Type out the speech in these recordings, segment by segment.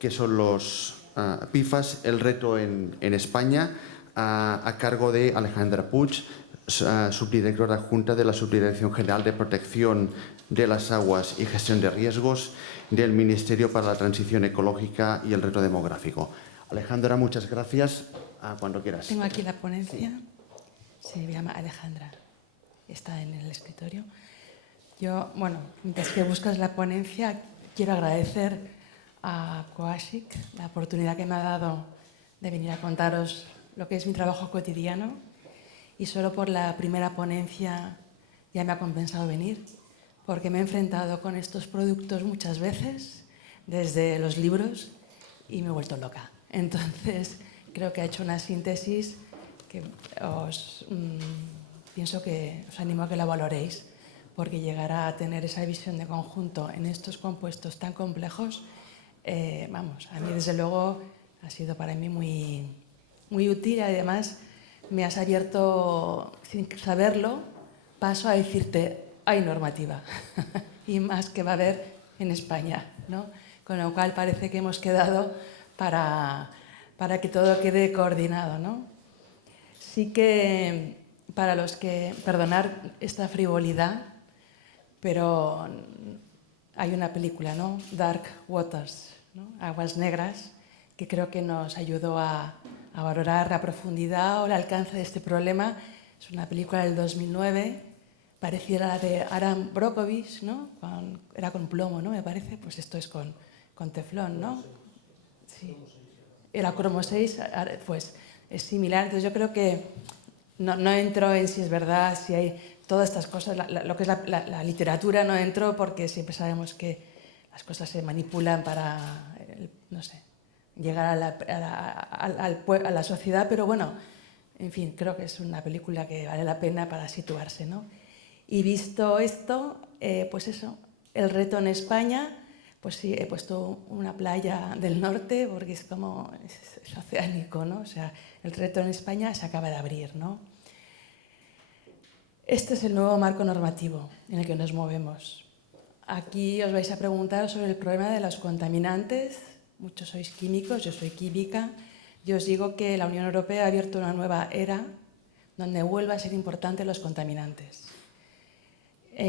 que son los PFAS, el reto en España, a cargo de Alejandra Puig, subdirectora adjunta de la Subdirección General de Protección de las Aguas y Gestión de Riesgos del Ministerio para la Transición Ecológica y el Reto Demográfico. Alejandra, muchas gracias. Cuando quieras. Tengo aquí la ponencia. Se llama Alejandra. Está en el escritorio. Yo, mientras que buscas la ponencia, quiero agradecer a COASIC la oportunidad que me ha dado de venir a contaros lo que es mi trabajo cotidiano, y solo por la primera ponencia ya me ha compensado venir, porque me he enfrentado con estos productos muchas veces, desde los libros, y me he vuelto loca. Entonces, creo que ha hecho una síntesis que pienso que os animo a que la valoréis, porque llegar a tener esa visión de conjunto en estos compuestos tan complejos, a mí desde luego ha sido para mí muy, muy útil, y además me has abierto, sin saberlo, paso a decirte, hay normativa, y más que va a haber en España, ¿no? Con lo cual parece que hemos quedado para que todo quede coordinado, ¿no? Sí que, para los que, perdonar esta frivolidad, pero hay una película, ¿no? Dark Waters, ¿no? Aguas Negras, que creo que nos ayudó a valorar la profundidad o el alcance de este problema. Es una película del 2009, parecida a la de Aaron Brockovich, ¿no? Era con plomo, ¿no? Me parece, pues esto es con teflón, ¿no? Sí. Era cromo 6, pues es similar. Entonces yo creo que no entro en si es verdad, si hay todas estas cosas, lo que es la literatura no entro, porque siempre sabemos que las cosas se manipulan para, no sé, llegar a la sociedad, pero bueno, en fin, creo que es una película que vale la pena para situarse, ¿no? Y visto esto, pues eso, el reto en España, pues sí, he puesto una playa del norte porque es como, es oceánico, ¿no? O sea, el reto en España se acaba de abrir, ¿no? Este es el nuevo marco normativo en el que nos movemos. Aquí os vais a preguntar sobre el problema de los contaminantes. Muchos sois químicos, yo soy química. Yo os digo que la Unión Europea ha abierto una nueva era donde vuelva a ser importante los contaminantes.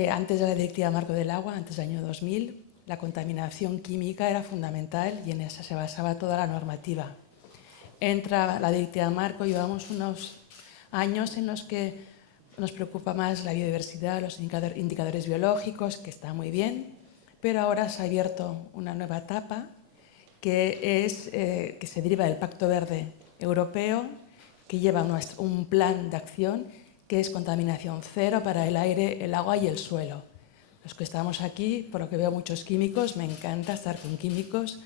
Antes de la Directiva Marco del Agua, antes del año 2000, la contaminación química era fundamental y en esa se basaba toda la normativa. Entra la Directiva Marco, llevamos unos años en los que nos preocupa más la biodiversidad, los indicadores biológicos, que está muy bien, pero ahora se ha abierto una nueva etapa que se deriva del Pacto Verde Europeo, que lleva un plan de acción que es contaminación cero para el aire, el agua y el suelo. Los que estamos aquí, por lo que veo muchos químicos, me encanta estar con químicos.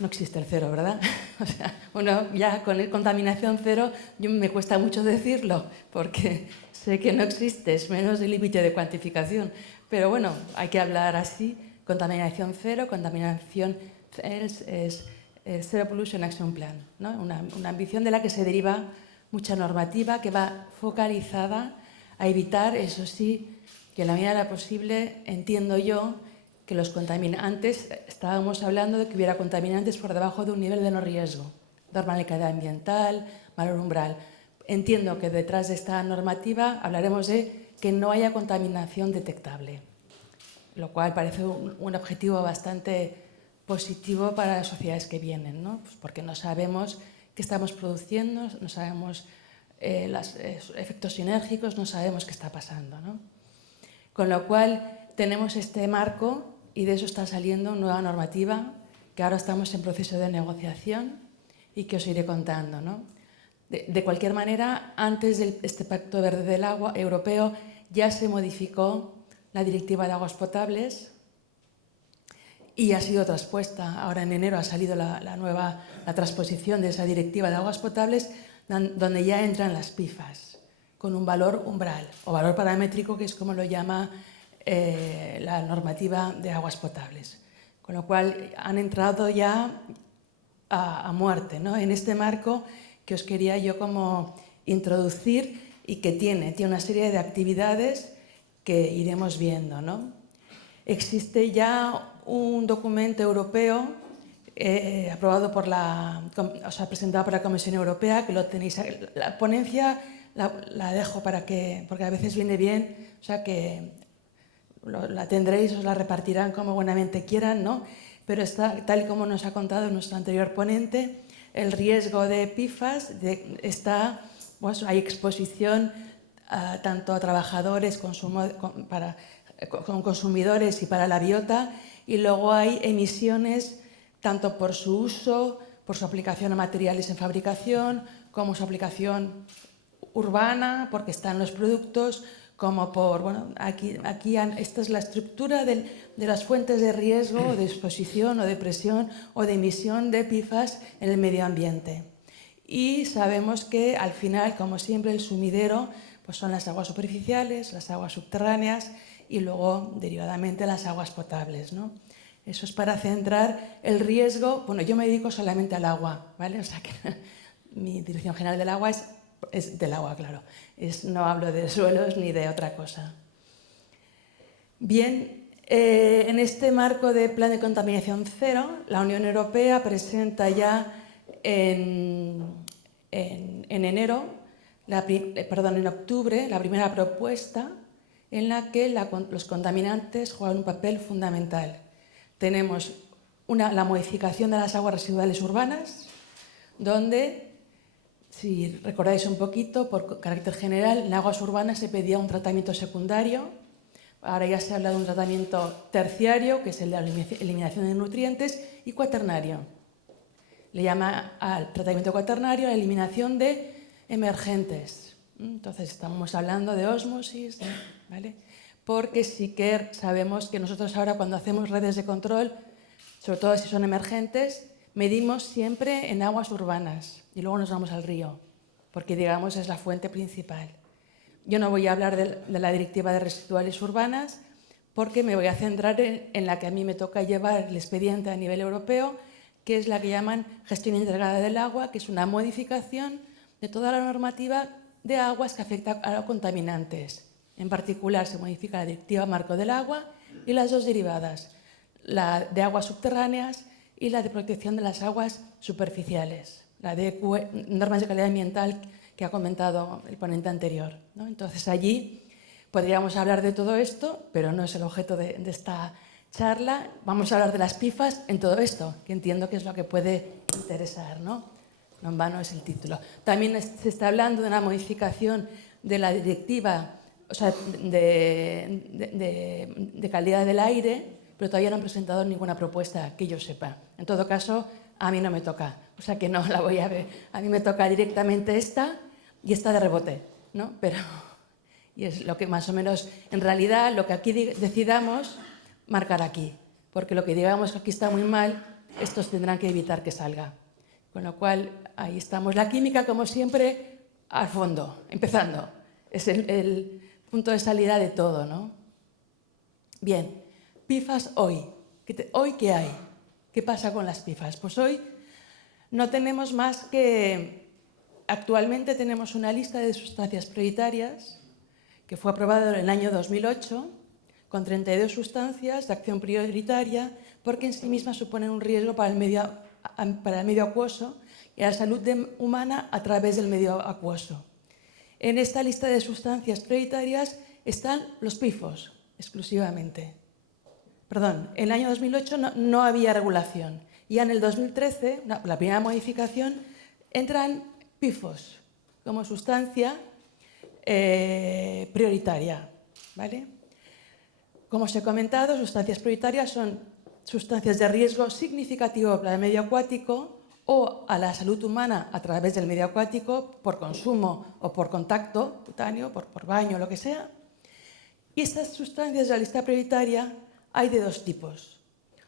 No existe el cero, ¿verdad? O sea, bueno, ya con contaminación cero me cuesta mucho decirlo, porque sé que no existe, es menos del límite de cuantificación. Pero bueno, hay que hablar así. Contaminación cero, contaminación es Zero Pollution Action Plan, ¿no? Una ambición de la que se deriva mucha normativa que va focalizada a evitar, eso sí, que en la medida de lo posible, entiendo yo, que los contaminantes, estábamos hablando de que hubiera contaminantes por debajo de un nivel de no riesgo, norma de calidad ambiental, valor umbral. Entiendo que detrás de esta normativa hablaremos de que no haya contaminación detectable, lo cual parece un objetivo bastante positivo para las sociedades que vienen, ¿no? Pues porque no sabemos qué estamos produciendo, no sabemos los efectos sinérgicos, no sabemos qué está pasando, ¿no? Con lo cual tenemos este marco y de eso está saliendo nueva normativa que ahora estamos en proceso de negociación y que os iré contando, ¿no? De cualquier manera, antes de este Pacto Verde del Agua europeo ya se modificó la Directiva de Aguas Potables y ha sido traspuesta. Ahora en enero ha salido la transposición de esa Directiva de Aguas Potables, donde ya entran las PFAS con un valor umbral o valor paramétrico, que es como lo llama la normativa de aguas potables. Con lo cual han entrado ya a muerte, ¿no? En este marco que os quería yo como introducir y que tiene una serie de actividades que iremos viendo, ¿no? Existe ya un documento europeo aprobado presentado por la Comisión Europea, que lo tenéis. La ponencia la dejo porque a veces viene bien, o sea que la tendréis, os la repartirán como buenamente quieran, ¿no? Pero está, tal y como nos ha contado nuestro anterior ponente, el riesgo de PFAS hay exposición tanto a trabajadores, con consumidores y para la biota, y luego hay emisiones tanto por su uso, por su aplicación a materiales en fabricación, como su aplicación urbana, porque están los productos, como por, esta es la estructura de las fuentes de riesgo, de exposición o de presión o de emisión de PFAS en el medio ambiente. Y sabemos que al final, como siempre, el sumidero pues son las aguas superficiales, las aguas subterráneas y luego, derivadamente, las aguas potables, ¿no? Eso es para centrar el riesgo. Bueno, yo me dedico solamente al agua, ¿vale? O sea que mi Dirección General del Agua es del agua, claro. No hablo de suelos ni de otra cosa. Bien, en este marco de Plan de Contaminación Cero, la Unión Europea presenta ya en octubre la primera propuesta en la que los contaminantes juegan un papel fundamental. Tenemos la modificación de las aguas residuales urbanas, donde, si recordáis un poquito, por carácter general, en aguas urbanas se pedía un tratamiento secundario. Ahora ya se habla de un tratamiento terciario, que es el de la eliminación de nutrientes, y cuaternario. Le llama al tratamiento cuaternario la eliminación de emergentes. Entonces, estamos hablando de ósmosis, ¿vale? Porque sí que sabemos que nosotros ahora, cuando hacemos redes de control, sobre todo si son emergentes, medimos siempre en aguas urbanas y luego nos vamos al río, porque, digamos, es la fuente principal. Yo no voy a hablar de la Directiva de Residuales Urbanas, porque me voy a centrar en la que a mí me toca llevar el expediente a nivel europeo, que es la que llaman gestión integrada del agua, que es una modificación de toda la normativa de aguas que afecta a los contaminantes. En particular, se modifica la Directiva Marco del Agua y las dos derivadas, la de aguas subterráneas y la de protección de las aguas superficiales, la de normas de calidad ambiental que ha comentado el ponente anterior, ¿no? Entonces, allí podríamos hablar de todo esto, pero no es el objeto de esta charla. Vamos a hablar de las PFAS en todo esto, que entiendo que es lo que puede interesar, ¿no? No en vano es el título. También se está hablando de una modificación de la directiva, o sea, de calidad del aire, pero todavía no han presentado ninguna propuesta que yo sepa. En todo caso, a mí no me toca, o sea que no la voy a ver. A mí me toca directamente esta y esta de rebote, ¿no? Y es lo que más o menos, en realidad, lo que aquí decidamos, marcar aquí, porque lo que digamos que aquí está muy mal, estos tendrán que evitar que salga. Con lo cual, ahí estamos. La química, como siempre, al fondo, empezando. Es el punto de salida de todo, ¿no? Bien, PFAS hoy. ¿Hoy qué hay? ¿Qué pasa con las PFAS? Pues hoy no tenemos más que... Actualmente tenemos una lista de sustancias prioritarias que fue aprobada en el año 2008, con 32 sustancias de acción prioritaria, porque en sí mismas suponen un riesgo para el medio acuoso y a la salud humana a través del medio acuoso. En esta lista de sustancias prioritarias están los PFOS, exclusivamente. Perdón, en el año 2008 no había regulación. Y en el 2013, la primera modificación, entran PFOS como sustancia prioritaria, ¿vale? Como os he comentado, sustancias prioritarias son sustancias de riesgo significativo para el medio acuático o a la salud humana a través del medio acuático por consumo o por contacto cutáneo, por baño, lo que sea. Y estas sustancias de la lista prioritaria hay de dos tipos.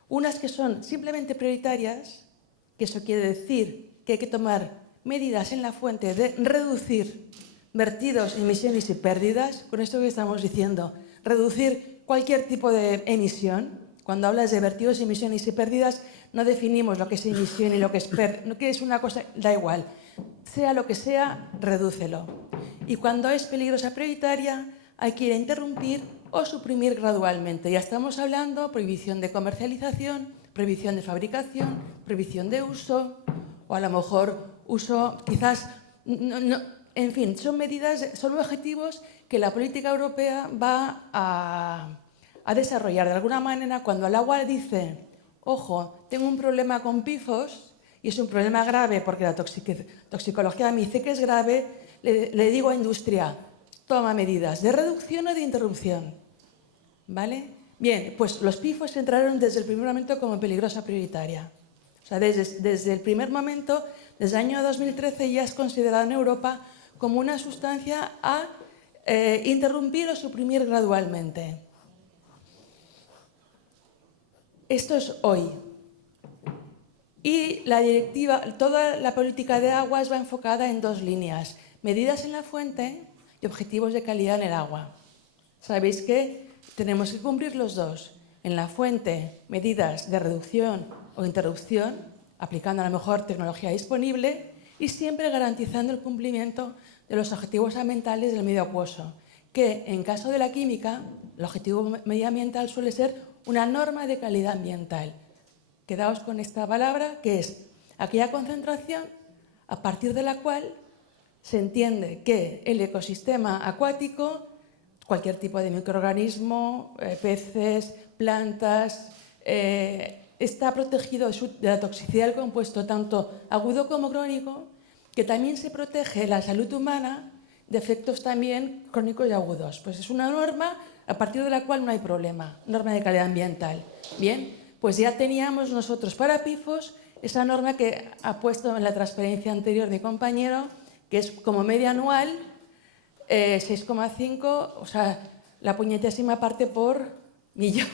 Unas que son simplemente prioritarias, que eso quiere decir que hay que tomar medidas en la fuente de reducir vertidos, emisiones y pérdidas. Con esto que estamos diciendo, reducir cualquier tipo de emisión. Cuando hablas de vertidos, emisiones y pérdidas, no definimos lo que es emisión y lo que es pérdida. Que es una cosa, da igual. Sea lo que sea, redúcelo. Y cuando es peligrosa prioritaria, hay que ir a interrumpir o suprimir gradualmente. Ya estamos hablando de prohibición de comercialización prohibición de fabricación, prohibición de uso, o a lo mejor uso quizás... en fin, son medidas, son objetivos que la política europea va a desarrollar. De alguna manera, cuando el agua dice, ojo, tengo un problema con PFOS, y es un problema grave porque la toxicología me dice que es grave, le digo a industria, toma medidas de reducción o de interrupción. ¿Vale? Bien, pues los PFOS entraron desde el primer momento como peligrosa prioritaria. O sea, desde el primer momento, desde el año 2013, ya es considerado en Europa como una sustancia a interrumpir o suprimir gradualmente. Esto es hoy. Y la directiva, toda la política de aguas va enfocada en dos líneas: medidas en la fuente y objetivos de calidad en el agua. Sabéis que tenemos que cumplir los dos. En la fuente, medidas de reducción o interrupción, aplicando la mejor tecnología disponible y siempre garantizando el cumplimiento de los objetivos ambientales del medio acuoso, que en caso de la química, el objetivo medioambiental suele ser una norma de calidad ambiental. Quedaos con esta palabra, que es aquella concentración a partir de la cual se entiende que el ecosistema acuático, cualquier tipo de microorganismo, peces, plantas, está protegido de la toxicidad del compuesto, tanto agudo como crónico, que también se protege la salud humana de efectos también crónicos y agudos. Pues es una norma a partir de la cual no hay problema, norma de calidad ambiental. Bien, pues ya teníamos nosotros para PFOS esa norma que ha puesto en la transparencia anterior mi compañero, que es como media anual, 6,5, o sea, la puñetésima parte por millón,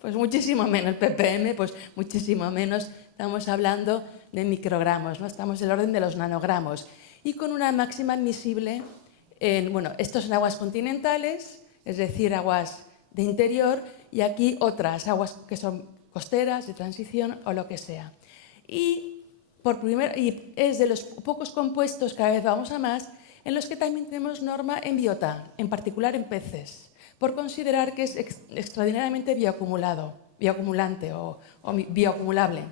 pues muchísimo menos, ppm, pues muchísimo menos, estamos hablando de microgramos, ¿no? Estamos en el orden de los nanogramos, y con una máxima admisible en, bueno, estos en aguas continentales, es decir, aguas de interior, y aquí otras aguas que son costeras, de transición o lo que sea. Y es de los pocos compuestos, cada vez vamos a más, en los que también tenemos norma en biota, en particular en peces, por considerar que es extraordinariamente bioacumulante o bioacumulable,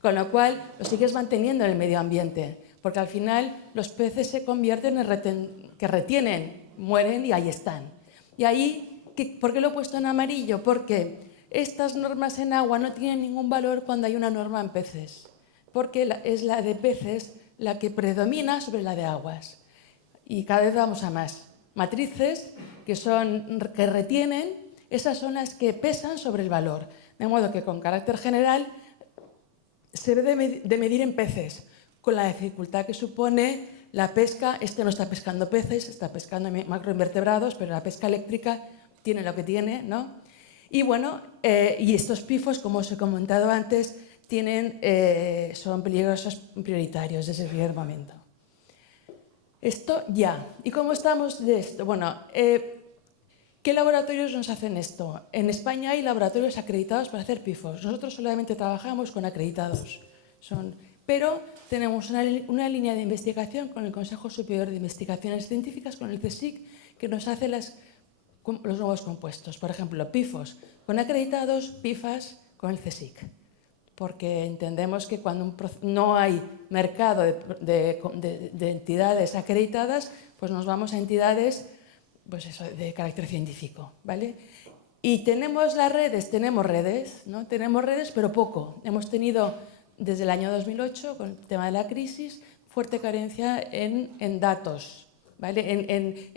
con lo cual lo sigues manteniendo en el medio ambiente, porque al final los peces se convierten en que retienen, mueren y ahí están. Y ahí, ¿por qué lo he puesto en amarillo? Porque estas normas en agua no tienen ningún valor cuando hay una norma en peces, porque es la de peces la que predomina sobre la de aguas. Y cada vez vamos a más. Matrices que retienen, esas son las que pesan sobre el valor. De modo que con carácter general se debe de medir en peces, con la dificultad que supone la pesca. No está pescando peces, está pescando macroinvertebrados, pero la pesca eléctrica tiene lo que tiene, ¿no? Y bueno, y estos PFOS, como os he comentado antes, son peligrosos prioritarios desde el primer momento. Esto ya. ¿Y cómo estamos de esto? Bueno, ¿qué laboratorios nos hacen esto? En España hay laboratorios acreditados para hacer PFOS. Nosotros solamente trabajamos con acreditados. Pero tenemos una línea de investigación con el Consejo Superior de Investigaciones Científicas, con el CSIC, que nos hace los nuevos compuestos. Por ejemplo, PFOS con acreditados, PFAS con el CSIC. Porque entendemos que cuando no hay mercado de entidades acreditadas, pues nos vamos a entidades pues eso, de carácter científico, ¿vale? Y tenemos redes, ¿no? Tenemos redes, pero poco. Hemos tenido, desde el año 2008, con el tema de la crisis, fuerte carencia en datos, ¿vale?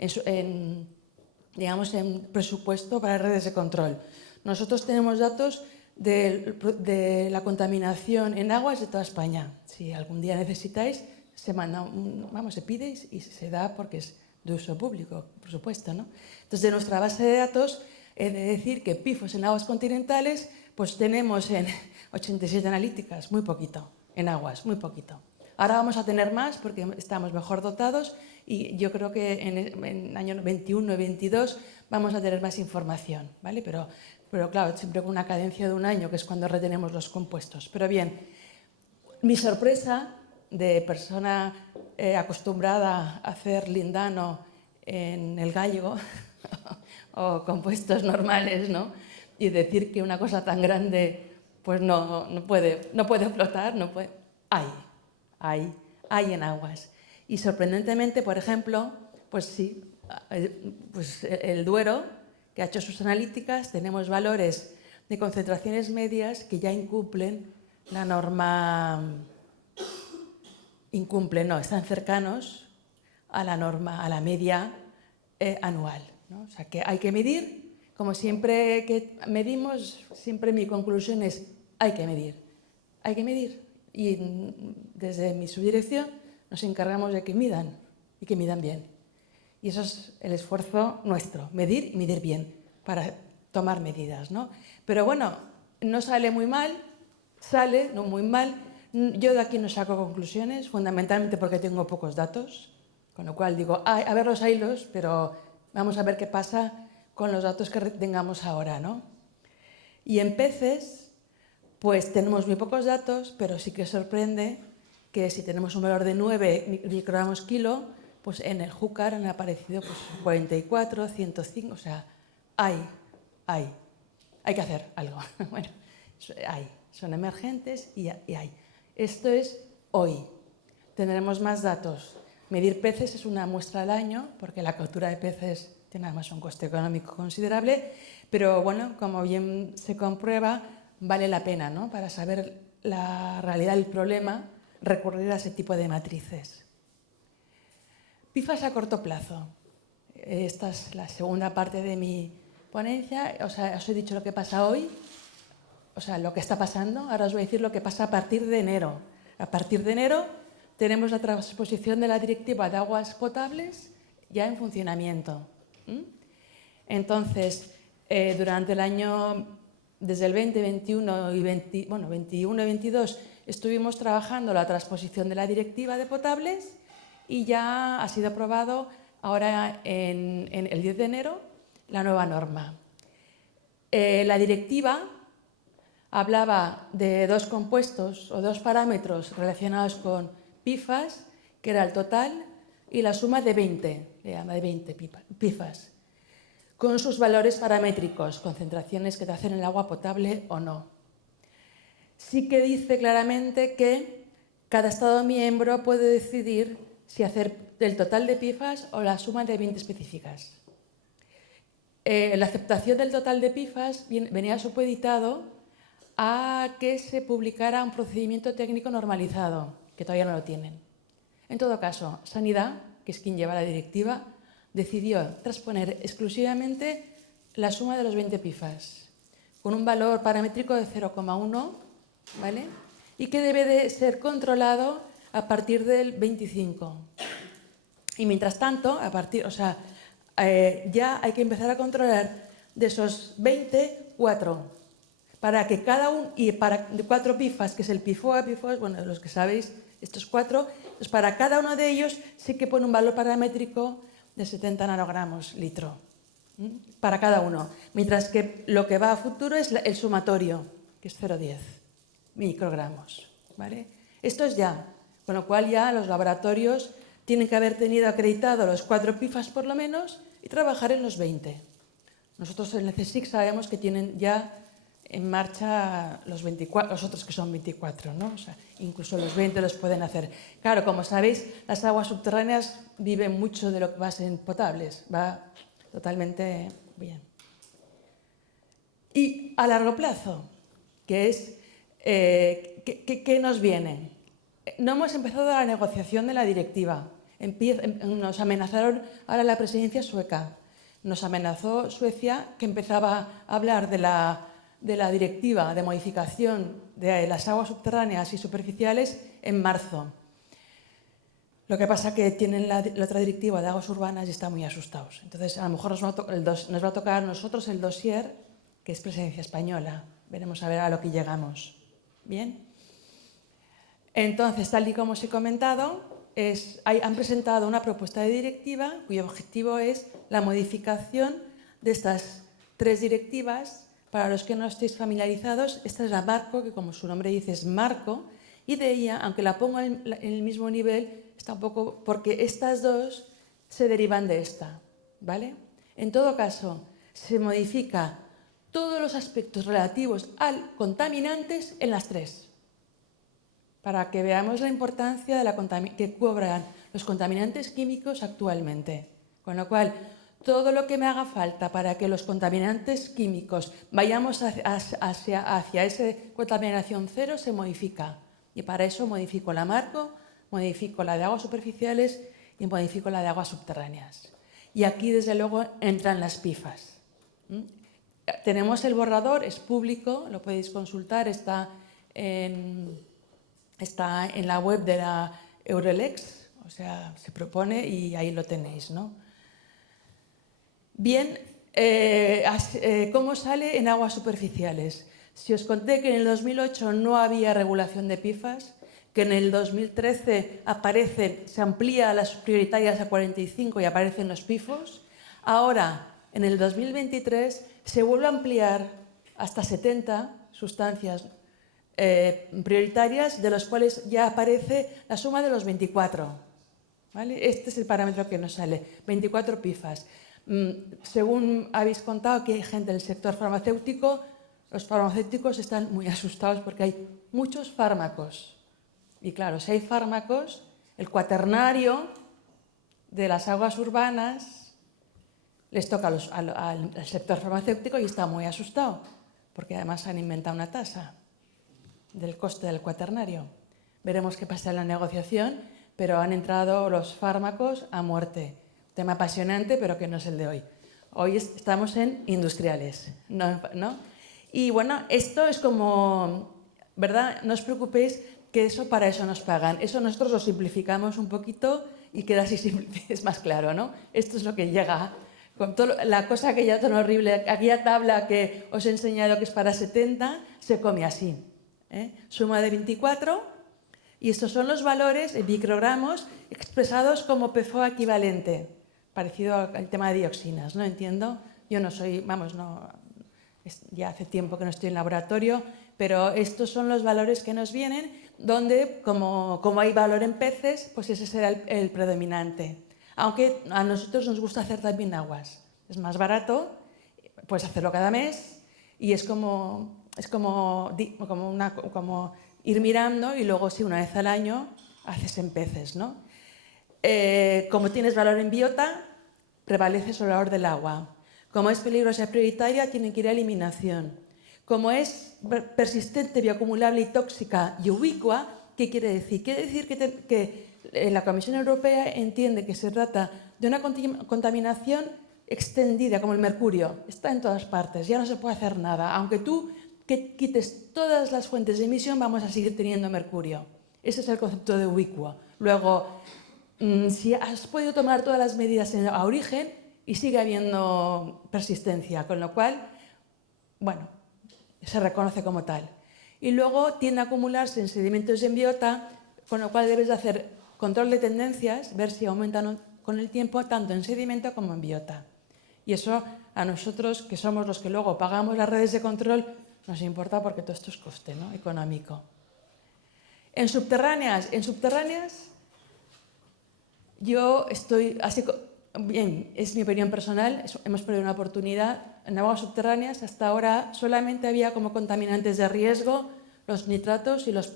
Digamos, en presupuesto para redes de control. Nosotros tenemos datos de la contaminación en aguas de toda España. Si algún día necesitáis, se pide y se da porque es de uso público, por supuesto, ¿no? Entonces, de nuestra base de datos, he de decir que PFOS en aguas continentales, pues tenemos en 87 analíticas, muy poquito, en aguas, muy poquito. Ahora vamos a tener más porque estamos mejor dotados y yo creo que en el año 21 y 22 vamos a tener más información, ¿vale? Pero claro, siempre con una cadencia de un año, que es cuando retenemos los compuestos. Pero bien, mi sorpresa de persona acostumbrada a hacer lindano en el gallego o compuestos normales, ¿no? Y decir que una cosa tan grande Pues no puede flotar, no puede. Hay en aguas. Y sorprendentemente, por ejemplo, pues sí, pues el Duero, que ha hecho sus analíticas, tenemos valores de concentraciones medias que ya incumplen la norma, están cercanos a la norma, a la media anual, ¿no? O sea que hay que medir, como siempre que medimos, siempre mi conclusión es hay que medir. Y desde mi subdirección nos encargamos de que midan y que midan bien. Y eso es el esfuerzo nuestro, medir y medir bien para tomar medidas, ¿no? Pero bueno, no sale muy mal, sale no muy mal. Yo de aquí no saco conclusiones, fundamentalmente porque tengo pocos datos, con lo cual digo, a ver los hilos, pero vamos a ver qué pasa con los datos que tengamos ahora, ¿no? Y en peces, pues tenemos muy pocos datos, pero sí que sorprende que si tenemos un valor de 9 microgramos kilo, pues en el Júcar han aparecido pues 44, 105, o sea, hay que hacer algo. Bueno, son emergentes y hay. Esto es hoy. Tendremos más datos. Medir peces es una muestra al año, porque la captura de peces tiene además un coste económico considerable, pero bueno, como bien se comprueba, vale la pena, ¿no? Para saber la realidad del problema, recurrir a ese tipo de matrices. PIFAS a corto plazo. Esta es la segunda parte de mi ponencia. O sea, os he dicho lo que pasa hoy, o sea, lo que está pasando. Ahora os voy a decir lo que pasa a partir de enero. A partir de enero tenemos la transposición de la Directiva de Aguas Potables ya en funcionamiento. Entonces, durante el año, desde el 2021 y 21 y 22, estuvimos trabajando la transposición de la Directiva de Potables y ya ha sido aprobado ahora en el 10 de enero la nueva norma. La directiva hablaba de dos compuestos o dos parámetros relacionados con PIFAS, que era el total y la suma de 20, le llama de 20 PIFAS, con sus valores paramétricos, concentraciones que te hacen el agua potable o no. Sí que dice claramente que cada Estado miembro puede decidir si hacer el total de PIFAS o la suma de 20 específicas. La aceptación del total de PIFAS venía supeditado a que se publicara un procedimiento técnico normalizado, que todavía no lo tienen. En todo caso, Sanidad, que es quien lleva la directiva, decidió transponer exclusivamente la suma de los 20 PIFAS, con un valor paramétrico de 0,1, ¿vale? Y que debe de ser controlado a partir del 25. Y mientras tanto, ya hay que empezar a controlar de esos 20, 4. Para que cada uno, y para 4 PIFAS, que es el PIFOA, bueno, los que sabéis, estos 4, pues para cada uno de ellos sí que pone un valor paramétrico de 70 nanogramos litro, para cada uno. Mientras que lo que va a futuro es el sumatorio, que es 0,10 microgramos, ¿vale? Esto es ya, con lo cual ya los laboratorios tienen que haber tenido acreditado los 4 PIFAS por lo menos y trabajar en los 20. Nosotros en el CSIC sabemos que tienen ya en marcha los 24, los otros que son 24, ¿no? O sea, incluso los 20 los pueden hacer. Claro, como sabéis, las aguas subterráneas viven mucho de lo que va a ser potables, va totalmente bien. Y a largo plazo, que es, ¿qué nos viene? No hemos empezado la negociación de la directiva. Nos amenazaron ahora la presidencia sueca. Nos amenazó Suecia, que empezaba a hablar de la directiva de modificación de las aguas subterráneas y superficiales en marzo. Lo que pasa es que tienen la otra directiva de aguas urbanas y están muy asustados. Entonces, a lo mejor nos va a tocar a nosotros el dossier, que es presidencia española. Veremos a ver a lo que llegamos. ¿Bien? Entonces, tal y como os he comentado, han presentado una propuesta de directiva cuyo objetivo es la modificación de estas 3 directivas. Para los que no estéis familiarizados, esta es la Marco, que como su nombre dice es marco, y de ella, aunque la pongo en el mismo nivel, está un poco porque estas dos se derivan de esta, ¿vale? En todo caso, se modifica todos los aspectos relativos a contaminantes en las tres, para que veamos la importancia que cobran los contaminantes químicos actualmente. Con lo cual, todo lo que me haga falta para que los contaminantes químicos vayamos hacia esa contaminación cero se modifica. Y para eso modifico la marco, modifico la de aguas superficiales y modifico la de aguas subterráneas. Y aquí, desde luego, entran las PFAS. Tenemos el borrador, es público, lo podéis consultar, está en la web de la Eurelex, o sea, se propone y ahí lo tenéis, ¿no? Bien, ¿cómo sale en aguas superficiales? Si os conté que en el 2008 no había regulación de PFAS, que en el 2013 se amplía las prioritarias a 45 y aparecen los PFOS, ahora, en el 2023, se vuelve a ampliar hasta 70 sustancias prioritarias, de los cuales ya aparece la suma de los 24. ¿Vale? Este es el parámetro que nos sale, 24 PFAS. Según habéis contado, que hay gente del sector farmacéutico, los farmacéuticos están muy asustados porque hay muchos fármacos. Y claro, si hay fármacos, el cuaternario de las aguas urbanas les toca al sector farmacéutico y está muy asustado, porque además han inventado una tasa del coste del cuaternario. Veremos qué pasa en la negociación, pero han entrado los fármacos a muerte. Tema apasionante, pero que no es el de hoy. Hoy estamos en industriales, ¿no? Y bueno, esto es como, ¿verdad? No os preocupéis que para eso nos pagan. Eso nosotros lo simplificamos un poquito y queda así, es más claro, ¿no? Esto es lo que llega. Con la cosa aquella tan horrible, aquella tabla que os he enseñado que es para 70, se come así. Suma de 24, y estos son los valores en microgramos expresados como PFOA equivalente, parecido al tema de dioxinas, ¿no? Entiendo, yo no soy, ya hace tiempo que no estoy en laboratorio, pero estos son los valores que nos vienen, donde como hay valor en peces, pues ese será el predominante. Aunque a nosotros nos gusta hacer también aguas. Es más barato, puedes hacerlo cada mes y es como ir mirando y luego sí, una vez al año haces en peces, ¿no? Como tienes valor en biota, prevalece sobre el valor del agua. Como es peligrosa y prioritaria, tiene que ir a eliminación. Como es persistente, bioacumulable y tóxica y ubicua, ¿qué quiere decir? Quiere decir que la Comisión Europea entiende que se trata de una contaminación extendida, como el mercurio. Está en todas partes, ya no se puede hacer nada. Aunque tú quites todas las fuentes de emisión, vamos a seguir teniendo mercurio. Ese es el concepto de ubicuo. Luego, si has podido tomar todas las medidas a origen y sigue habiendo persistencia, con lo cual, bueno, se reconoce como tal. Y luego tiende a acumularse en sedimentos y en biota, con lo cual debes de hacer control de tendencias, ver si aumentan con el tiempo tanto en sedimento como en biota. Y eso a nosotros, que somos los que luego pagamos las redes de control, nos importa porque todo esto es coste, ¿no? Económico. En subterráneas, yo estoy así, bien, es mi opinión personal, hemos perdido una oportunidad. En aguas subterráneas hasta ahora solamente había como contaminantes de riesgo los nitratos y los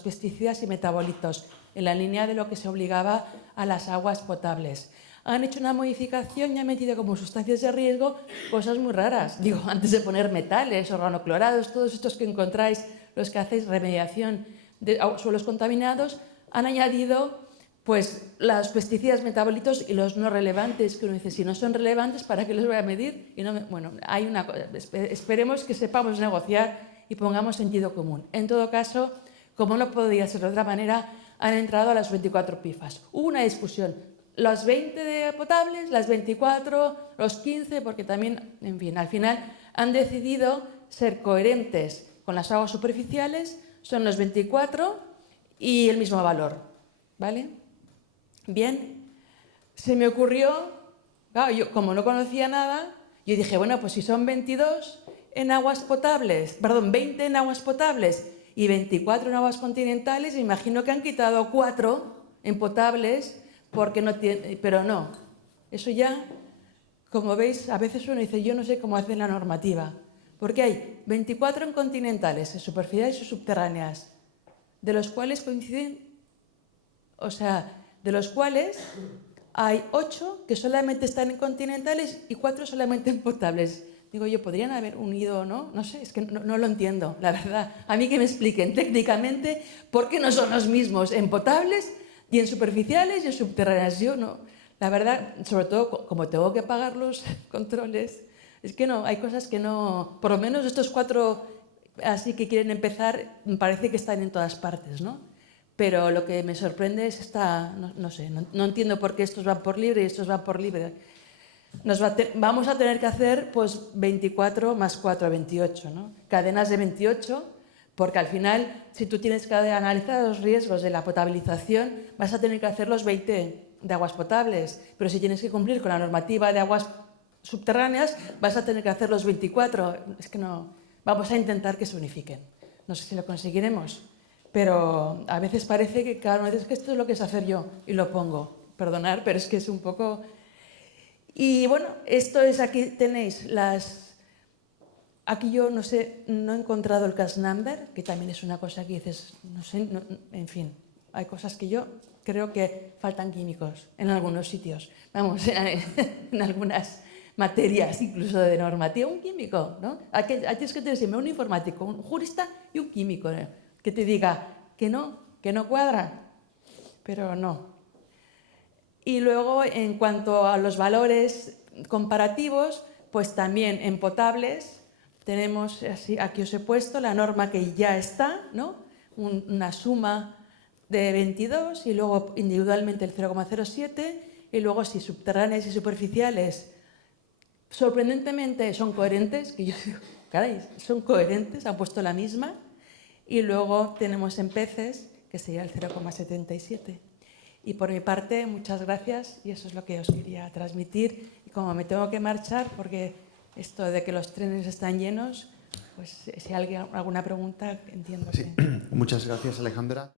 pesticidas y metabolitos, en la línea de lo que se obligaba a las aguas potables. Han hecho una modificación y han metido como sustancias de riesgo cosas muy raras. Digo, antes de poner metales, organoclorados, todos estos que encontráis, los que hacéis remediación de suelos contaminados, han añadido pues los pesticidas, metabolitos y los no relevantes, que uno dice, si no son relevantes, ¿para qué los voy a medir? Y no, bueno, esperemos que sepamos negociar y pongamos sentido común. En todo caso, como no podía ser de otra manera, han entrado a las 24 PFAS. Hubo una discusión, los 20 de potables, las 24, los 15, porque también, en fin, al final han decidido ser coherentes con las aguas superficiales, son los 24 y el mismo valor, ¿vale? Bien, se me ocurrió, claro, yo como no conocía nada, yo dije, bueno, pues si son 22 en aguas potables, perdón, 20 en aguas potables y 24 en aguas continentales, me imagino que han quitado 4 en potables, porque no tiene, pero no. Eso ya, como veis, a veces uno dice, yo no sé cómo hacen la normativa, Porque hay 24 en continentales, en superficiales y subterráneas, de los cuales coinciden, o sea, de los cuales hay 8 que solamente están en continentales y 4 solamente en potables. Digo yo, ¿podrían haber unido, no? No sé, es que no lo entiendo, la verdad. A mí que me expliquen técnicamente por qué no son los mismos en potables y en superficiales y en subterráneas. Yo no, la verdad, sobre todo como tengo que pagar los controles, es que no, hay cosas que no, por lo menos estos 4 así que quieren empezar, me parece que están en todas partes, ¿no? Pero lo que me sorprende es no sé, no entiendo por qué estos van por libre y estos van por libre. Vamos a tener que hacer pues 24 más 4, 28, ¿no? Cadenas de 28, porque al final, si tú tienes que analizar los riesgos de la potabilización, vas a tener que hacer los 20 de aguas potables, pero si tienes que cumplir con la normativa de aguas subterráneas, vas a tener que hacer los 24. Es que no, vamos a intentar que se unifiquen. No sé si lo conseguiremos, pero a veces parece que cada uno dice que esto es lo que sé hacer yo y lo pongo. Perdonar, pero es que es un poco... Y bueno, esto es, aquí tenéis las... Aquí yo no sé, no he encontrado el cash number, que también es una cosa que dices, no sé, en fin, hay cosas que yo creo que faltan químicos en algunos sitios, vamos, en algunas materias, incluso de normativa, un químico, ¿no? Aquí es que tienes siempre un informático, un jurista y un químico, ¿no? Que te diga que no cuadra, pero no. Y luego, en cuanto a los valores comparativos, pues también en potables tenemos, aquí os he puesto la norma que ya está, ¿no? Una suma de 22 y luego individualmente el 0,07 y luego si subterráneas y superficiales sorprendentemente son coherentes, que yo digo, caray, son coherentes, han puesto la misma, y luego tenemos en peces que sería el 0,77. Y por mi parte, muchas gracias y eso es lo que os quería transmitir. Y como me tengo que marchar, porque esto de que los trenes están llenos, pues si hay alguna pregunta, entiendo que... Sí. Muchas gracias, Alejandra.